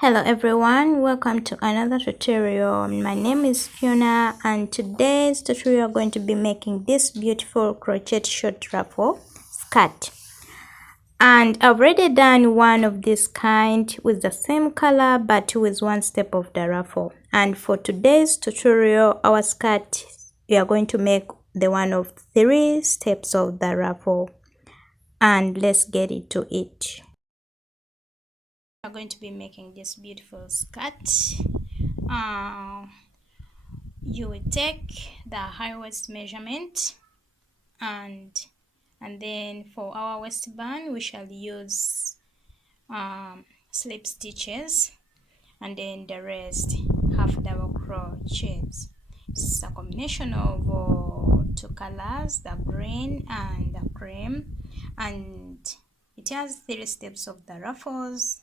Hello everyone, welcome to another tutorial. My name is Fiona and today's tutorial we are going to be making this beautiful crochet short ruffle skirt. And I've already done one of this kind with the same color but with one step of the ruffle. And for today's tutorial, our skirt, we are going to make the one of 3 steps of the ruffle. And let's get into it. We are going to be making this beautiful skirt. You will take the high waist measurement and then for our waistband we shall use slip stitches, and then the rest half double crochets. It's a combination of 2 colors, the green and the cream, and it has 3 steps of the ruffles.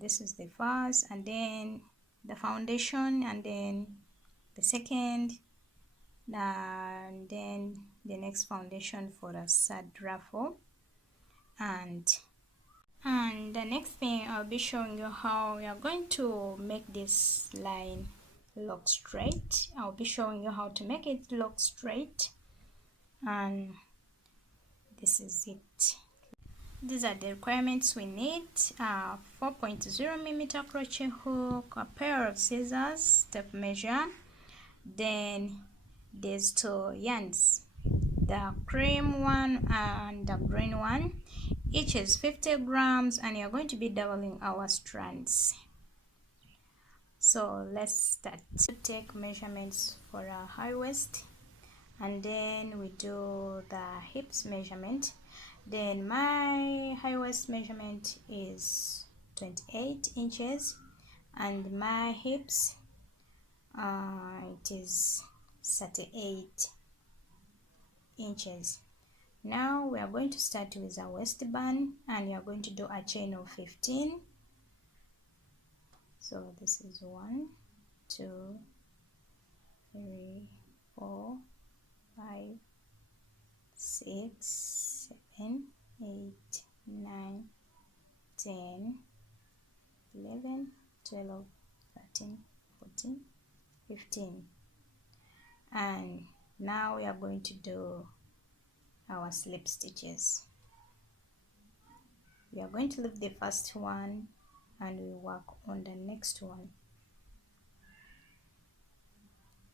This is the first, and then the foundation, and then the second, and then the next foundation for the third ruffle. And the next thing I'll be showing you how we are going to make this line look straight. I'll be showing you how to make it look straight, and this is it. These are the requirements we need: 4.0mm crochet hook, a pair of scissors, tape measure, then these 2 yarns, the cream one and the green one. Each is 50 grams, and you're going to be doubling our strands. So let's start. Take measurements for our high waist, and then we do the hips measurement. Then my high waist measurement is 28 inches, and my hips it is 38 inches. Now we are going to start with our waistband, and you are going to do a chain of 15. So this is 1, 2, 3, 4, 5, 6, 7, 8, 9, 10, 11, 12, 13, 14, 15. And now we are going to do our slip stitches. We are going to leave the first one and we work on the next one.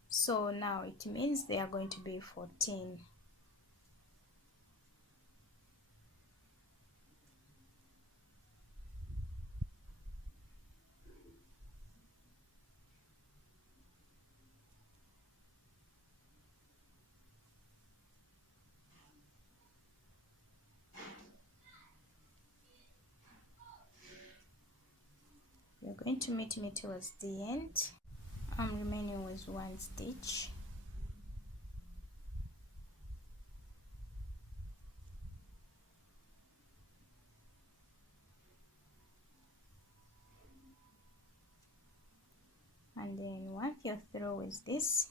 So now it means they are going to be 14. We're going to meet me towards the end. I'm remaining with 1 stitch. And then once you're through with this,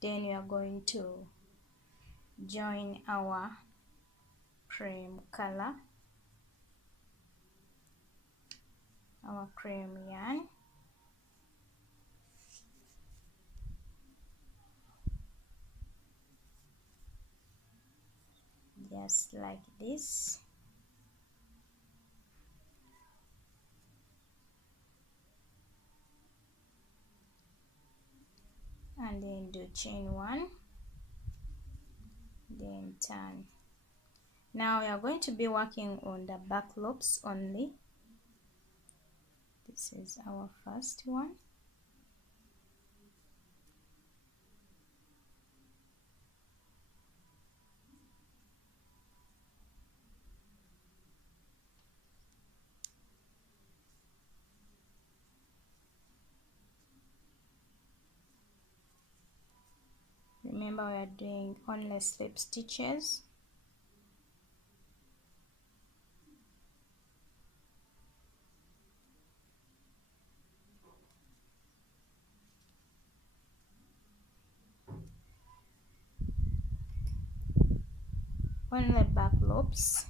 then we are going to join our cream color, our cream yarn, just like this. And then do chain 1, then turn. Now we are going to be working on the back loops only. This is our first one. Remember, we are doing only slip stitches. Only back loops.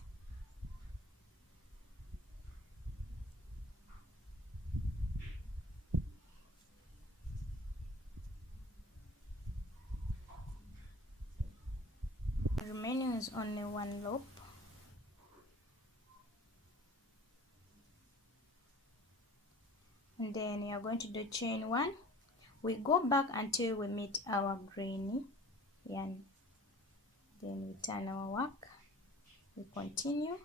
has only one loop. And then we are going to do chain 1. We go back until we meet our green yarn. Then we turn our work, we continue.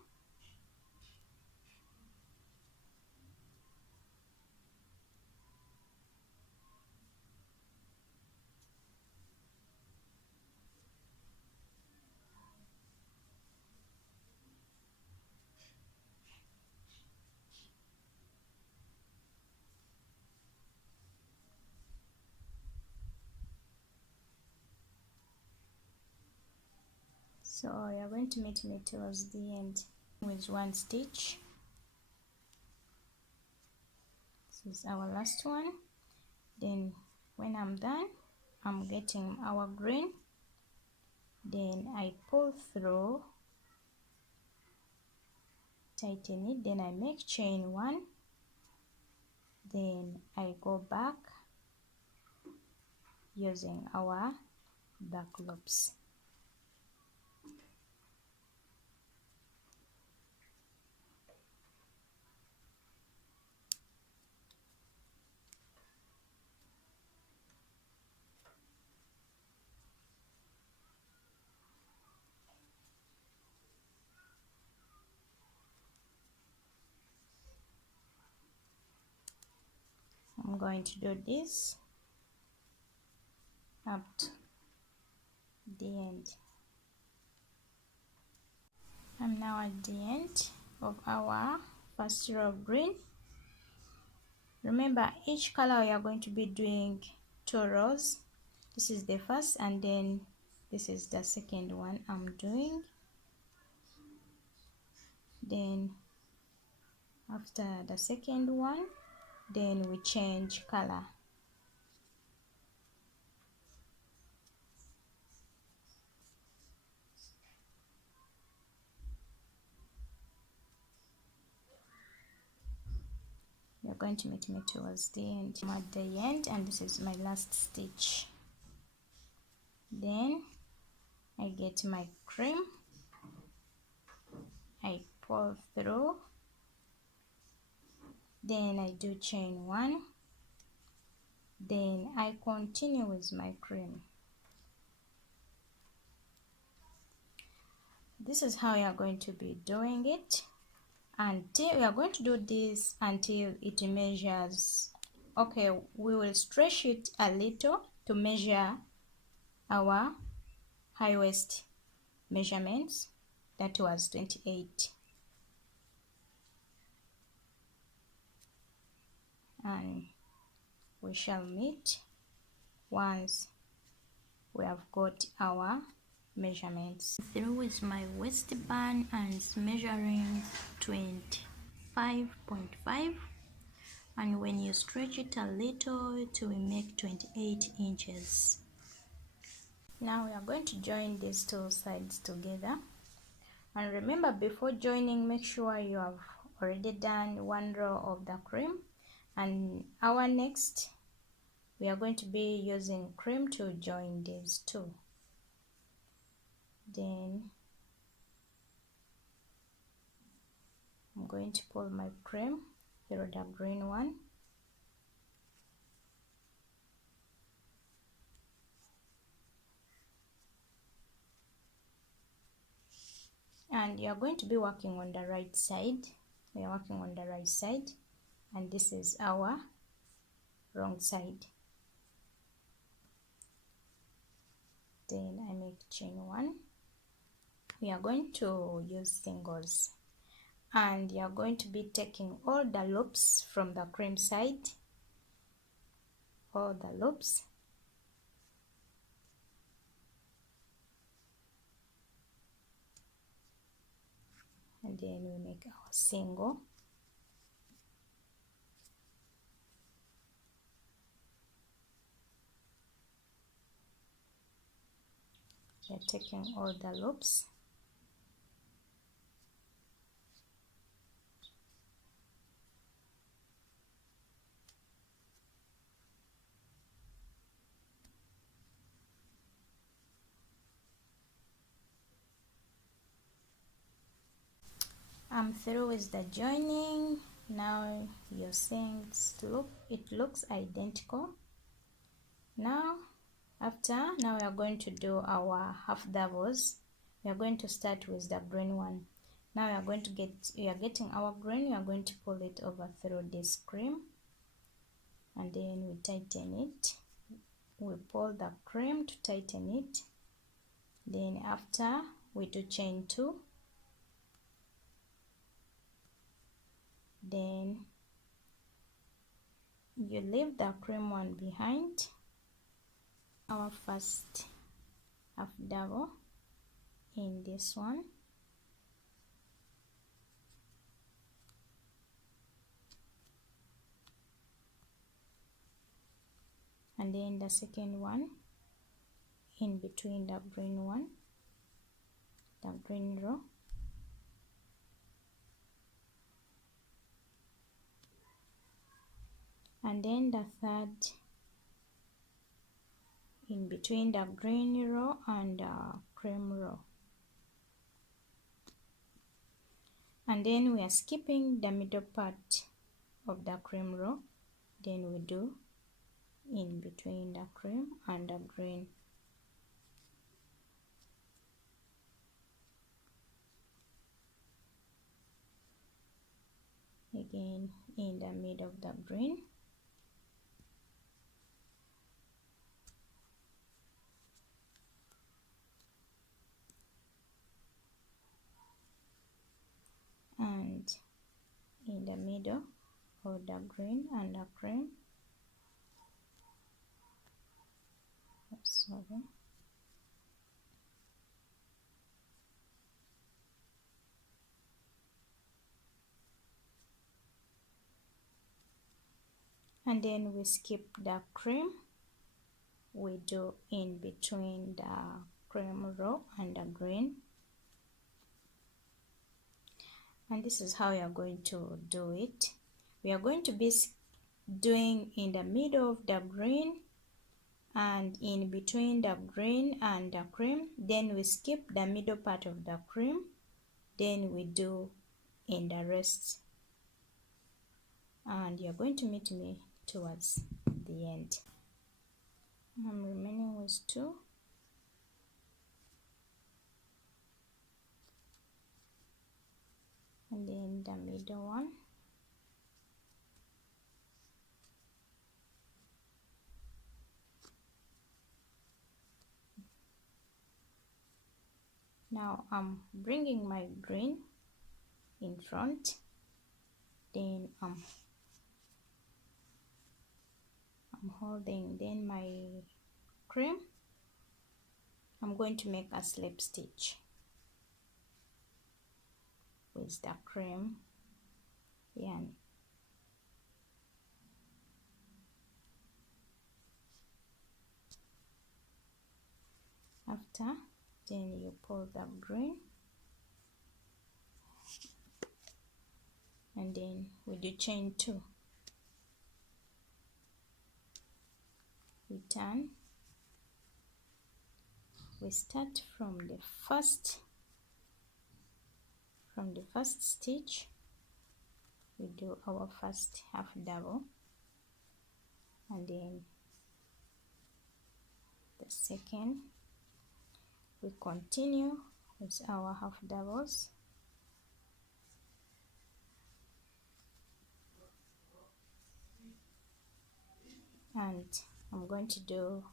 So we are going to meet me towards the end with one stitch. This is our last one. Then when I'm done, I'm getting our green. Then I pull through, tighten it, then I make chain 1. Then I go back using our back loops. I'm going to do this up to the end. I'm now at the end of our first row of green. Remember, each color we are going to be doing 2 rows. This is the first, and then this is the second one I'm doing. Then after the second one, then we change color. You're going to meet me towards the end. I'm at the end, and this is my last stitch. Then I get my cream, I pull through, then I do chain 1, then I continue with my cream. This is how you are going to be doing it until we are going to do this until it measures. Okay, we will stretch it a little to measure our high waist measurements. That was 28, and we shall meet once we have got our measurements. Through with my waistband and it's measuring 25.5, and when you stretch it a little it will make 28 inches. Now we are going to join these two sides together, and remember, before joining, make sure you have already done 1 row of the cream. And our next, we are going to be using cream to join these two. Then I'm going to pull my cream through the green one, and you are going to be working on the right side. We are working on the right side, and this is our wrong side. Then I make chain 1. We are going to use singles, and you are going to be taking all the loops from the cream side, all the loops, and then we make our single. We are taking all the loops, I'm through with the joining. Now you're seeing it looks identical. Now we are going to do our half doubles. We are going to start with the green one. Now we are getting our green. We are going to pull it over through this cream, and then we tighten it. We pull the cream to tighten it. Then after we do chain 2, then you leave the cream one behind. Our first half double in this one, and then the second one in between the green one, the green row, and then the third in between the green row and the cream row. And then we are skipping the middle part of the cream row, then we do in between the cream and the green. Again in the middle of the green, and in the middle of the green and the cream. Sorry. And then we skip the cream, we do in between the cream row and the green, and this is how we are going to do it. We are going to be doing in the middle of the green and in between the green and the cream, then we skip the middle part of the cream, then we do in the rest, and you're going to meet me towards the end. I'm remaining with 2, and then the middle one, now I'm bringing my green in front, then I'm holding then my cream. I'm going to make a slip stitch with the cream yarn. After, then you pull the green, and then we do chain 2. We turn, we start from the first stitch, we do our first half double, and then the second we continue with our half doubles, and I'm going to do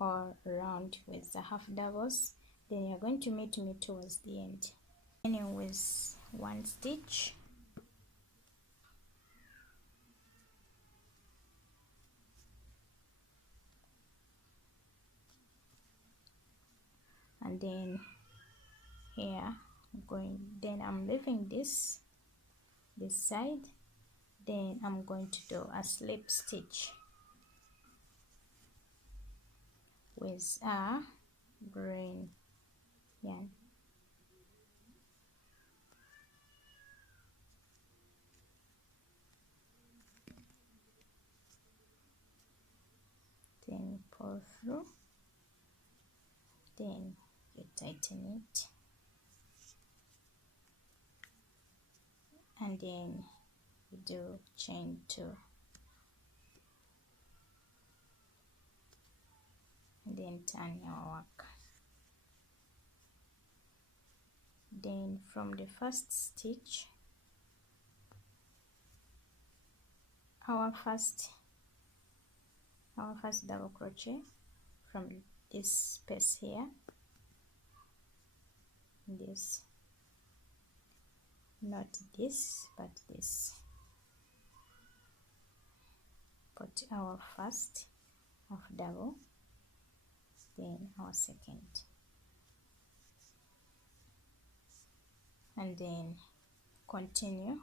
all around with the half doubles, then you're going to meet me towards the end. Beginning with 1 stitch, and then here I'm leaving this side, then I'm going to do a slip stitch with a green yarn. Then pull through, then you tighten it, and then we do chain 2, and then turn our work. Then from the first stitch, our first double crochet from this space here, this, not this but this, put our first half double, then our second, and then continue.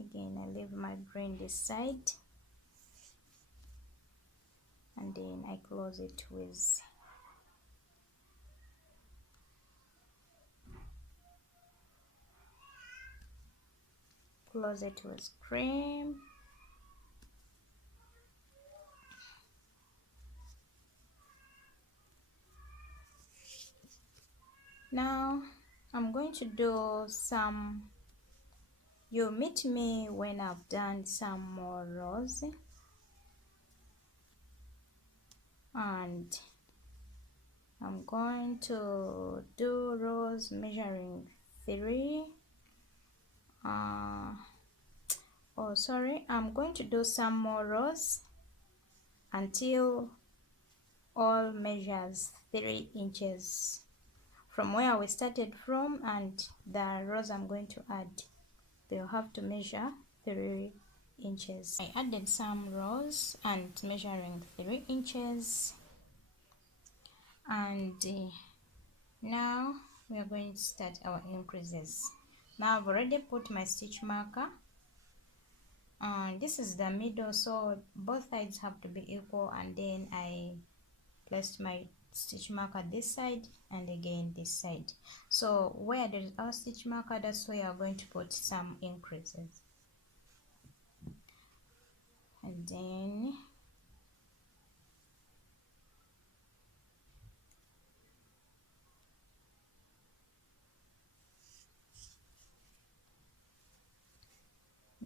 Again, I leave my green this side, and then I close it with cream. Now I'm going to do some, you meet me when I've done some more rows, and I'm going to do rows measuring 3. I'm going to do some more rows until all measures 3 inches from where we started from, and the rows I'm going to add, they'll have to measure 3 inches. I added some rows and measuring 3 inches, and now we are going to start our increases. Now I've already put my stitch marker, and this is the middle, so both sides have to be equal, and then I placed my stitch marker this side and again this side. So where there is our stitch marker, that's where I'm going to put some increases. And then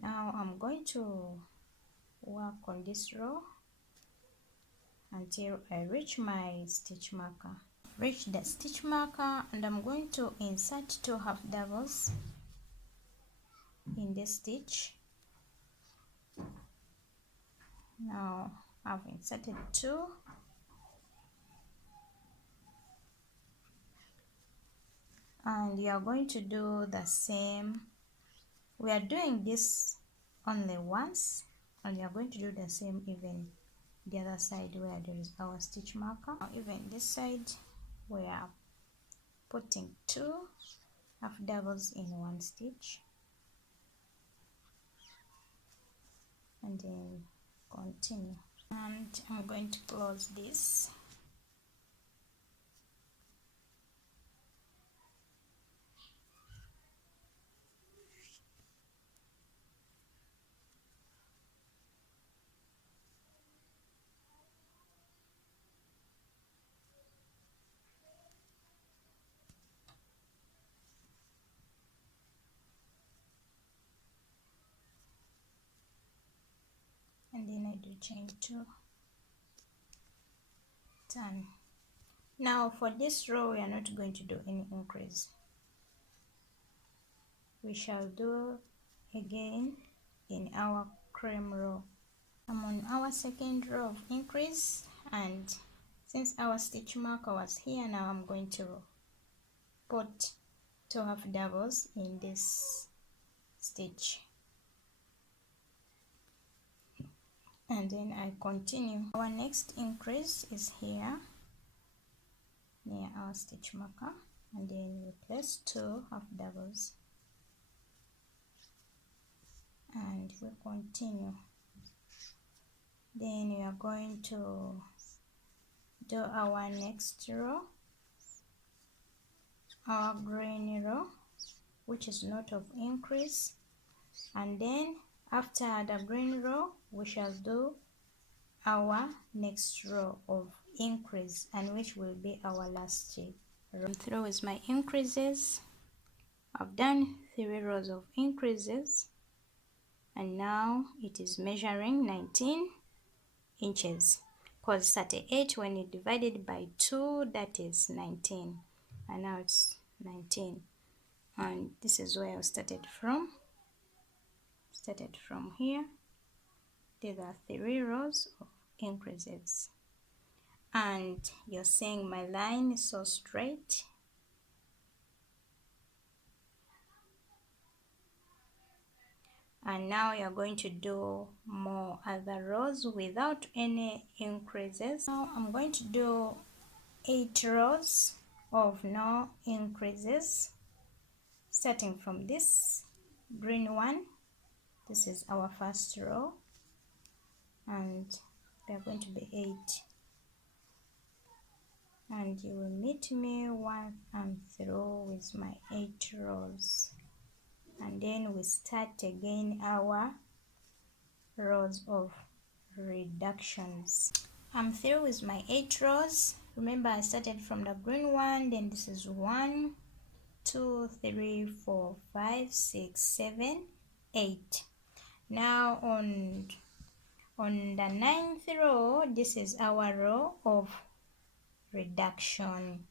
now I'm going to work on this row until I reach my stitch marker. Reach the stitch marker, and I'm going to insert 2 half doubles in this stitch. Now I've inserted 2, and you are going to do the same. We are doing this only once, and you are going to do the same even the other side where there is our stitch marker. Now, even this side we are putting 2 half doubles in one stitch, and then continue. And I'm going to close this. And then I do chain 2, turn. Now for this row we are not going to do any increase. We shall do again in our cream row. I'm on our second row of increase, and since our stitch marker was here, now I'm going to put 2 half doubles in this stitch, and then I continue. Our next increase is here near our stitch marker, and then we place 2 half doubles, and we continue. Then we are going to do our next row, our green row, which is not of increase, and then after the green row we shall do our next row of increase, and which will be our last row. I'm through with my increases. I've done 3 rows of increases, and now it is measuring 19 inches, because 38 when you divide it by 2, that is 19, and now it's 19. And this is where I started from. Here. These are 3 rows of increases, and you're seeing my line is so straight. And now you're going to do more other rows without any increases. Now I'm going to do 8 rows of no increases, starting from this green one. This is our first row, and they're going to be 8. And you will meet me once I'm through with my 8 rows, and then we start again our rows of reductions. I'm through with my 8 rows. Remember, I started from the green one, then this is 1, 2, 3, 4, 5, 6, 7, 8. Now on the 9th row, this is our row of reduction.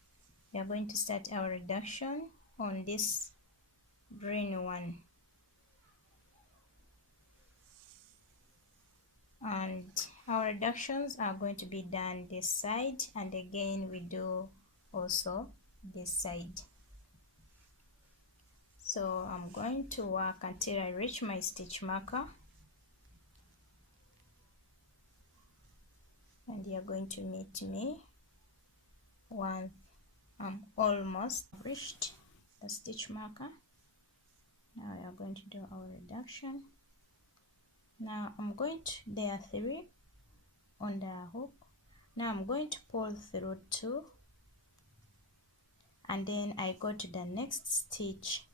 We are going to start our reduction on this green one, and our reductions are going to be done this side, and again we do also this side. So I'm going to work until I reach my stitch marker, and you're going to meet me once I'm almost reached the stitch marker. Now we are going to do our reduction. Now I'm going to, there are 3 on the hook. Now I'm going to pull through 2, and then I go to the next stitch,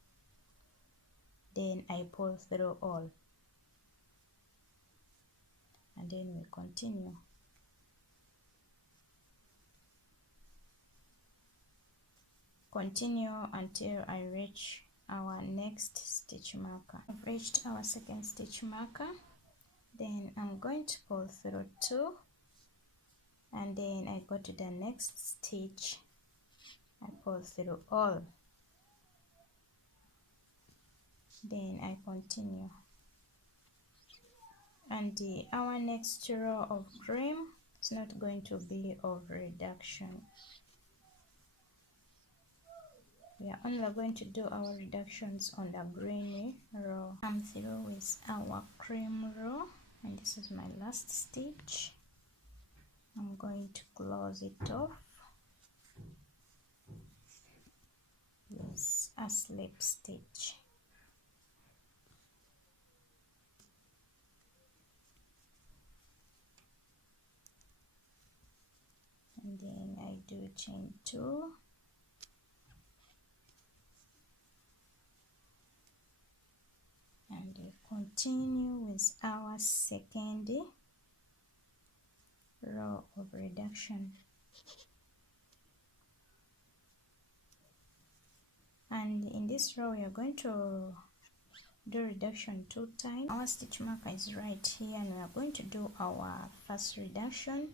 then I pull through all, and then we continue. Continue until I reach our next stitch marker. I've reached our second stitch marker, then I'm going to pull through 2, and then I go to the next stitch, I pull through all, then I continue. And our next row of cream is not going to be of reduction. We are only going to do our reductions on the green row. I'm through with our cream row, and this is my last stitch. I'm going to close it off with a slip stitch. And then I do chain 2, and we continue with our second row of reduction. And in this row we are going to do reduction 2 times. Our stitch marker is right here, and we are going to do our first reduction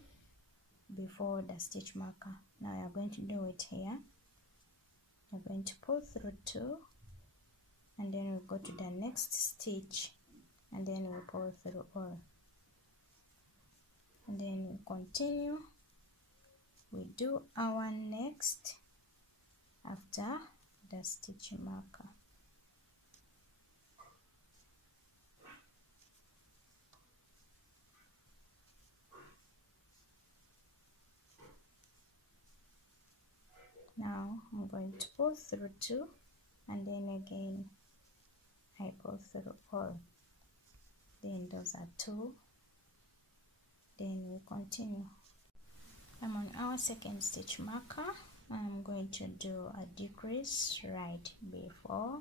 before the stitch marker. Now we are going to do it here. We're going to pull through 2, and then we go to the next stitch, and then we pull through all, and then we continue. We do our next after the stitch marker. Now I'm going to pull through 2, and then again I pull through all, then those are 2, then we continue. I'm on our second stitch marker. I'm going to do a decrease right before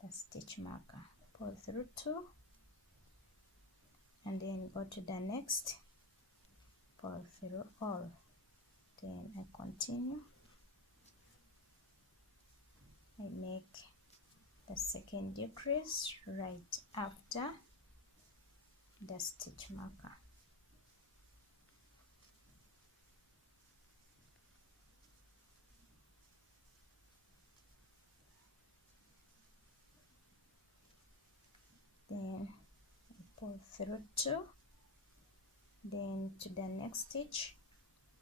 the stitch marker. Pull through 2, and then go to the next, pull through all, then I continue. I make the second decrease right after the stitch marker. Then I pull through 2, then to the next stitch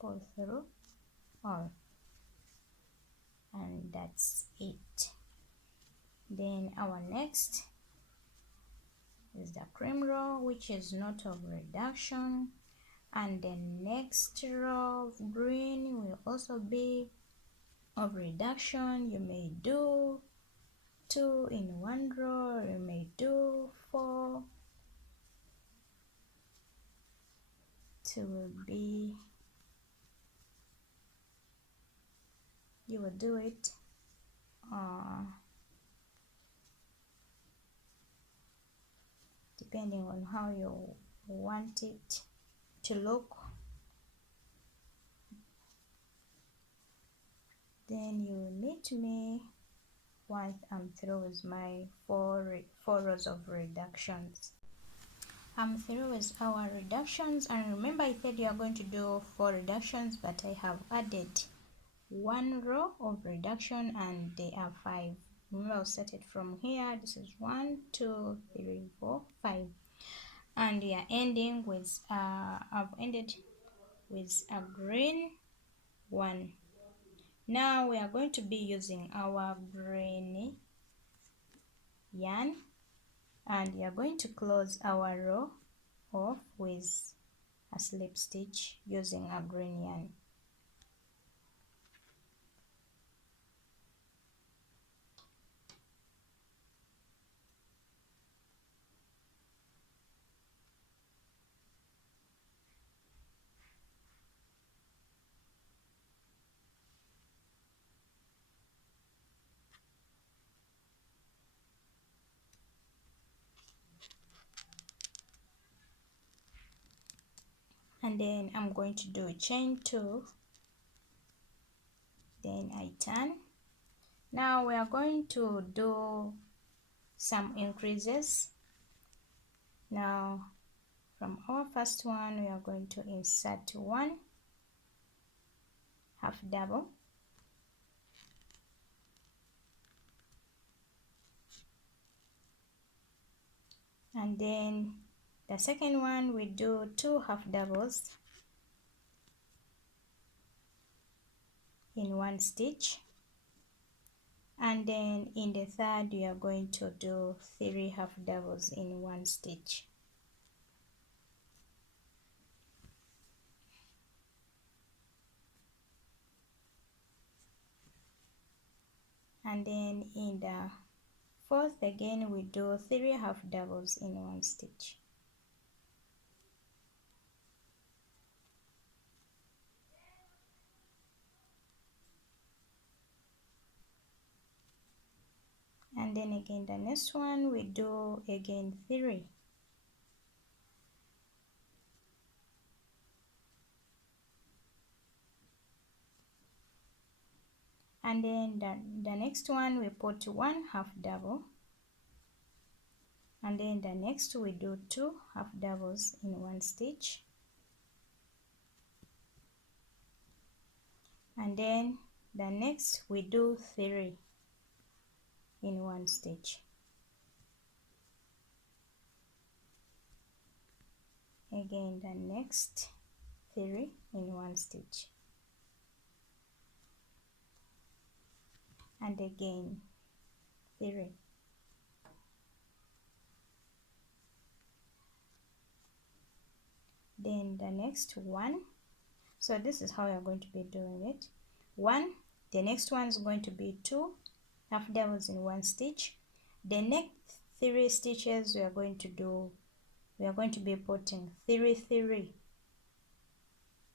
pull through all, and that's it. Then our next is the cream row, which is not of reduction, and the next row of green will also be of reduction. You may do 2 in one row, or you may do 4. 2 will be, you will do it depending on how you want it to look. Then you will meet me once I'm through with my four rows of reductions. I'm through with our reductions, and remember I said you are going to do 4 reductions, but I have added 1 row of reduction, and they are 5. Remember I started from here. This is 1, 2, 3, 4, 5, and we are ending with I've ended with a green one. Now we are going to be using our green yarn, and we are going to close our row off with a slip stitch using a green yarn. And then I'm going to do a chain 2, then I turn. Now we are going to do some increases. Now from our first one we are going to insert 1 half double, and then the second one we do 2 half doubles in one stitch, and then in the third we are going to do 3 half doubles in one stitch. And then in the fourth again we do 3 half doubles in one stitch. And then again the next one we do again 3. And then the next one we put 1 half double, and then the next we do 2 half doubles in one stitch, and then the next we do 3 in one stitch. Again the next 3 in one stitch, and again 3. Then the next one. So this is how you're going to be doing it. 1, the next one is going to be 2 half doubles in one stitch. The next 3 stitches we are going to be putting 3 3.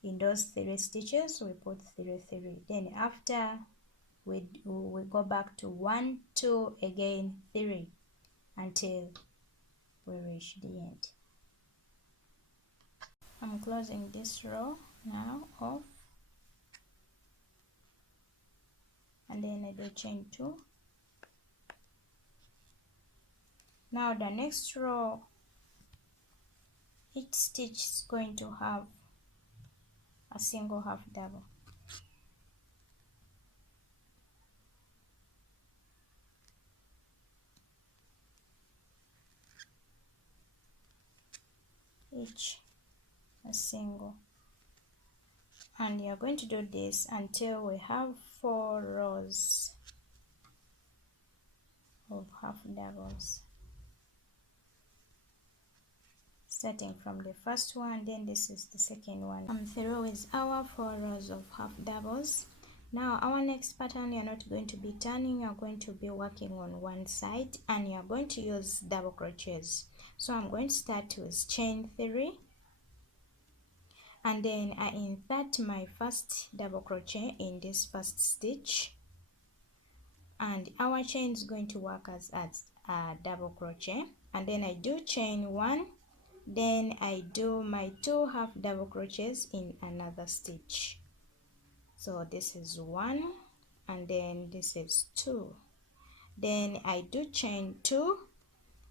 In those 3 stitches we put 3 3. Then after we go back to 1 2 again 3 until we reach the end. I'm closing this row now off, and then I do chain 2. Now the next row, each stitch is going to have a single half double. Each a single, and you're going to do this until we have 4 rows of half doubles, starting from the first one, then this is the second one. I'm through with our 4 rows of half doubles. Now our next pattern, you're not going to be turning, you're going to be working on one side, and you're going to use double crochets. So I'm going to start with chain 3, and then I insert my first double crochet in this first stitch, and our chain is going to work as a double crochet, and then I do chain 1, then I do my 2 half double crochets in another stitch. So this is 1, and then this is 2, then I do chain 2,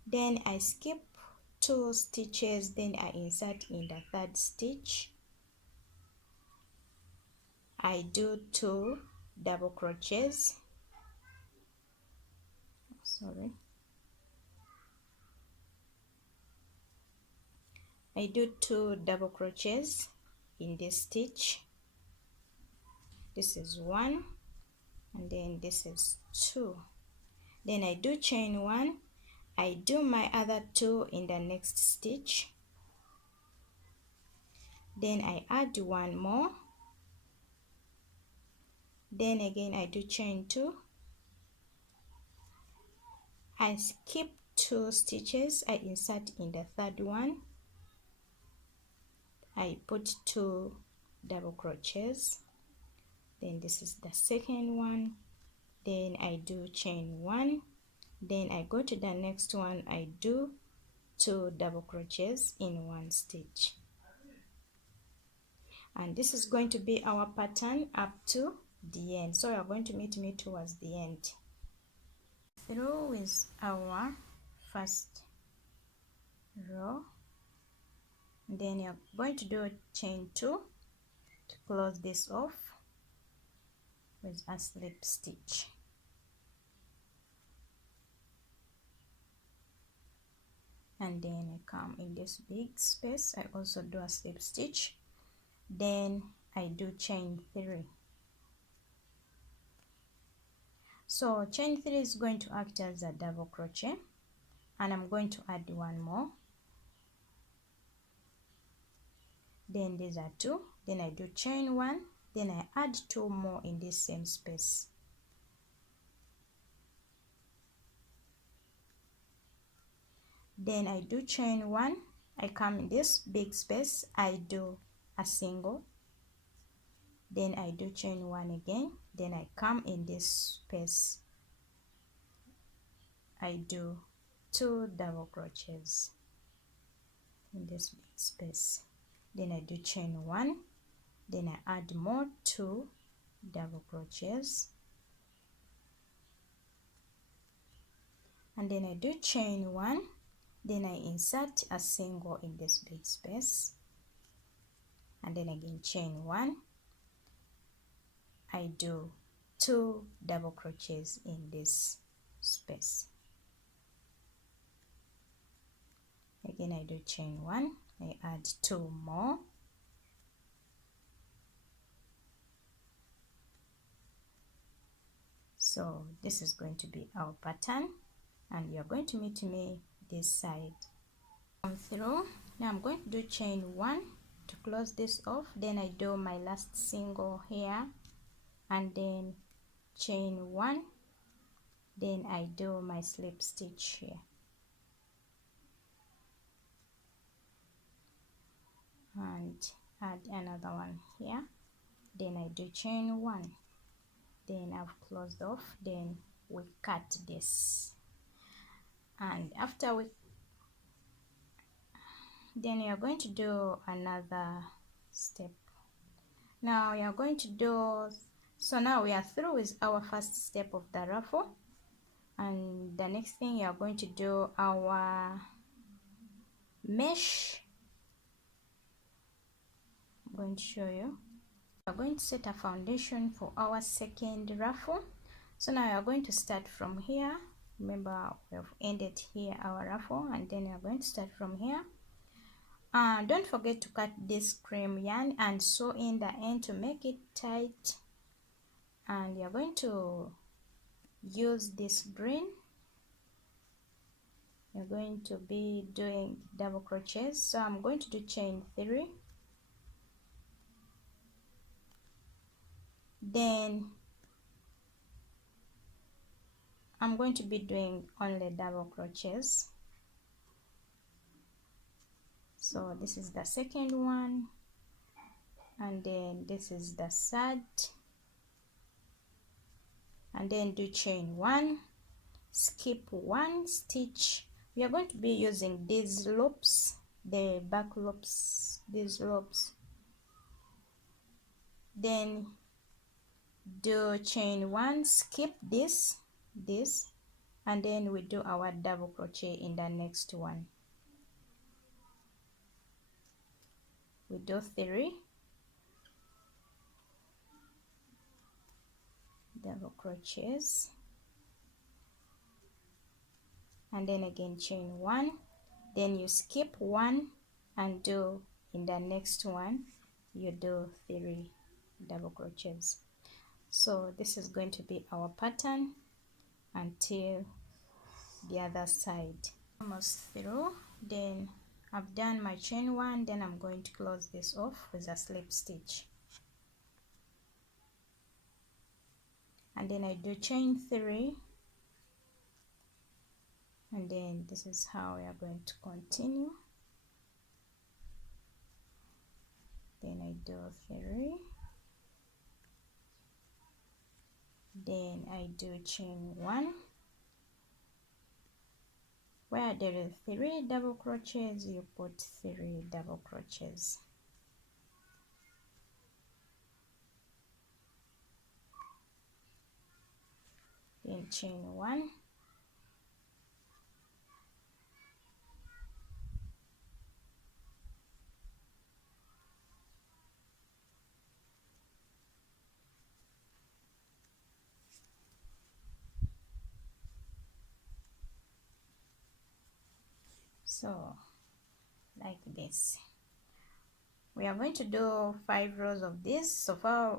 then I skip 2 stitches, then I insert in the third stitch, I do 2 double crochets, I do 2 double crochets in this stitch. This is 1, and then this is 2, then I do chain 1, I do my other 2 in the next stitch, then I add 1 more, then again I do chain 2, I skip 2 stitches, I insert in the third one, I put 2 double crochets, then this is the second one, then I do chain 1, then I go to the next one, I do 2 double crochets in one stitch, and this is going to be our pattern up to the end. So you're going to meet me towards the end. Through with our first row, then you're going to do chain 2 to close this off with a slip stitch, and then I come in this big space, I also do a slip stitch, then I do chain 3. So chain 3 is going to act as a double crochet, and I'm going to add 1 more, then these are 2, then I do chain 1, then I add 2 more in this same space, then I do chain 1, I come in this big space, I do a single, then I do chain 1 again, then I come in this space, I do 2 double crochets in this big space, then I do chain 1, then I add more 2 double crochets, and then I do chain 1, then I insert a single in this big space, and then again chain 1, I do 2 double crochets in this space, again I do chain 1, I add 2 more, so this is going to be our pattern, and you're going to meet me this side. Come through. Now I'm going to do chain 1 to close this off, then I do my last single here, and then chain 1, then I do my slip stitch here, and add another one here, then I do chain 1, then I've closed off, then we cut this, and after we Then you are going to do another step. Now you are going to do, so now we are through with our first step of the ruffle, and the next thing you are going to do our mesh. I'm going to show you. We are going to set a foundation for our second ruffle. So now you are going to start from here. Remember, we have ended here our ruffle, and then you are going to start from here. Don't forget to cut this cream yarn and sew in the end to make it tight. And you're going to use this green. You're going to be doing double crochets. So I'm going to do chain 3. Then I'm going to be doing only double crochets. So this is the second one, and then this is the third, and then do chain 1, skip 1 stitch. We are going to be using these loops, the back loops, these loops. Then do chain 1, skip this, and then we do our double crochet in the next one. We do 3 double crochets, and then again chain 1, then you skip 1 and do in the next one you do 3 double crochets. So this is going to be our pattern until the other side. Almost through. Then I've done my chain 1, then I'm going to close this off with a slip stitch, and then I do chain 3, and then this is how we are going to continue. Then I do 3, then I do chain 1. Where there is 3 double crochets, you put 3 double crochets. Then chain 1, so like this. We are going to do 5 rows of this. So far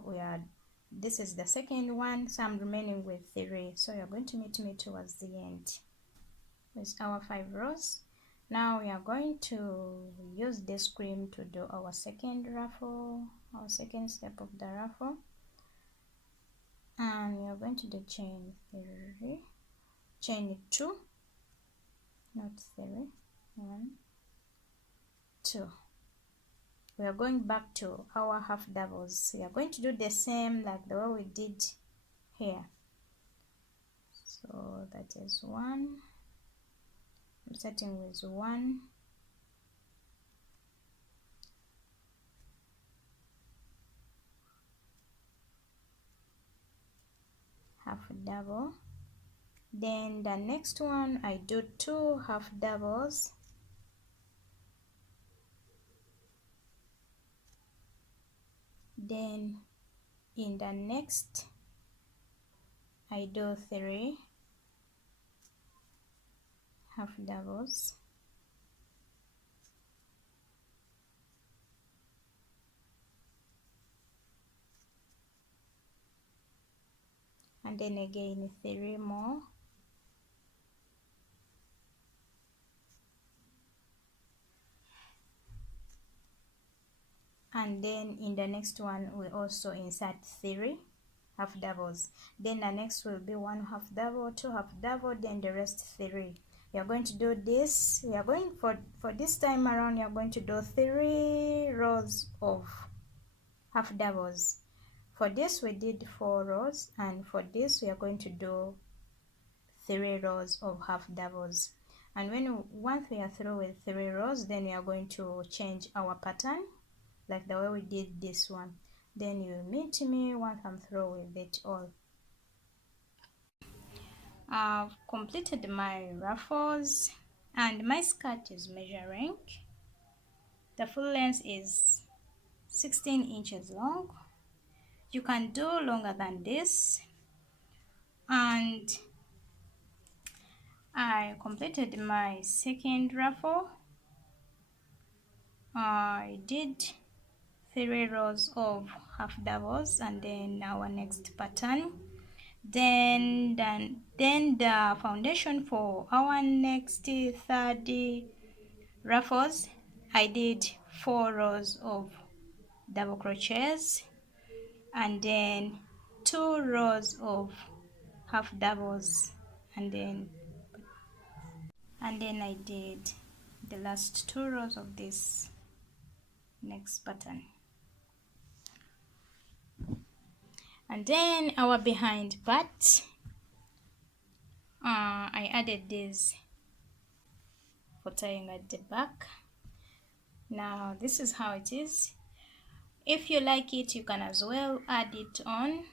this is the second one, so I'm remaining with 3, so you're going to meet me towards the end with our 5 rows. Now we are going to use this cream to do our second ruffle, our second step of the ruffle, and we are going to do chain 3, chain 2, not 3, 1, 2. We are going back to our half doubles. We are going to do the same like the way we did here. So that is 1. I'm starting with 1, half double. Then the next one I do 2 half doubles, then in the next I do 3 half doubles, and then again 3 more, and then in the next one we also insert 3 half doubles. Then the next will be 1 half double, 2 half double, then the rest 3. You're going to do this. We are going for this time around, you're going to do 3 rows of half doubles. For this we did 4 rows, and for this we are going to do 3 rows of half doubles. And once we are through with 3 rows, then we are going to change our pattern like the way we did this one. Then you meet me once I'm through with it all. I've completed my ruffles and my skirt is measuring. The full length is 16 inches long. You can do longer than this. And I completed my second ruffle. I did 3 rows of half doubles and then our next pattern. Then the foundation for our next third ruffles, I did 4 rows of double crochets and then 2 rows of half doubles, and then I did the last 2 rows of this next pattern. And then our behind part, I added this for tying at the back. Now this is how it is. If you like it, you can as well add it on.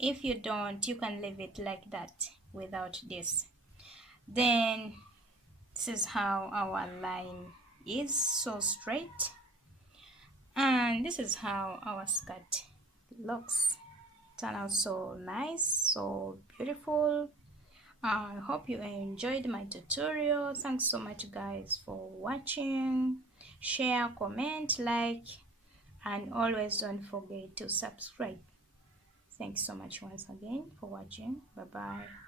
If you don't, you can leave it like that without this. Then this is how our line is, so straight. And this is how our skirt looks. Turn out so nice, so beautiful. I hope you enjoyed my tutorial. Thanks so much guys for watching. Share, comment, like, and always don't forget to subscribe. Thanks so much once again for watching. Bye bye.